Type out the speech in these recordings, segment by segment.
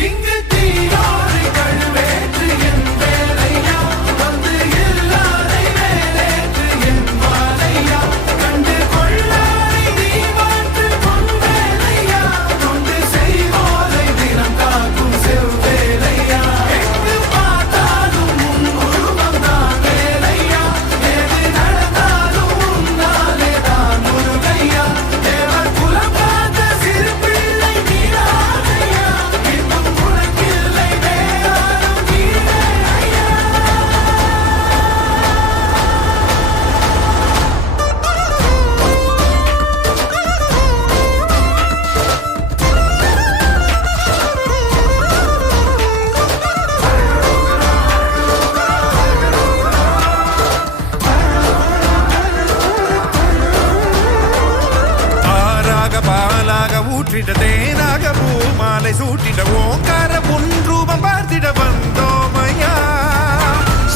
இங்கு தீயோரை கழுவேற்று என் வேலையா வந்து எல்லாரை மேலேற்று என் வாழையா கண்டு கொள்ளாரை நீ மாற்று பொன் வேலையா கொண்டு செய்வோரை தினம் காக்கும் செவ்வேலையா எங்கு பார்த்தாலும் உன் உருவம் தான் வேலையா எது நடந்தாலும் உன்னாலே தான் முருகையா தேவர் குலம் காத்த சிறு பிள்ளை நீராதையா இன்னும் உனக்கில்லை வேறாரும் நீரே ஐயா. ஆறாக பாலாக ஊற்றிட தேனாக பூமாலை சூட்டிட ஓங்கார பொன் ரூபம் பார்த்திட வந்தோமையா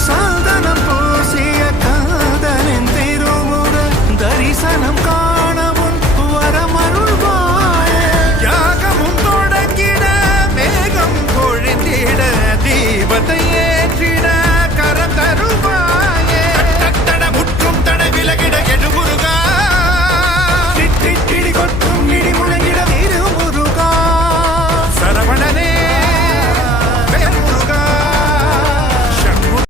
சாதனம் பூசிய காதலின் திருமுக தரிசனம் காணவும் வரமருள்வாய யாகமும் தொடங்கிட மேகம் பொழிந்திட தீபத்தை ஏற்றிட கரம் தரும்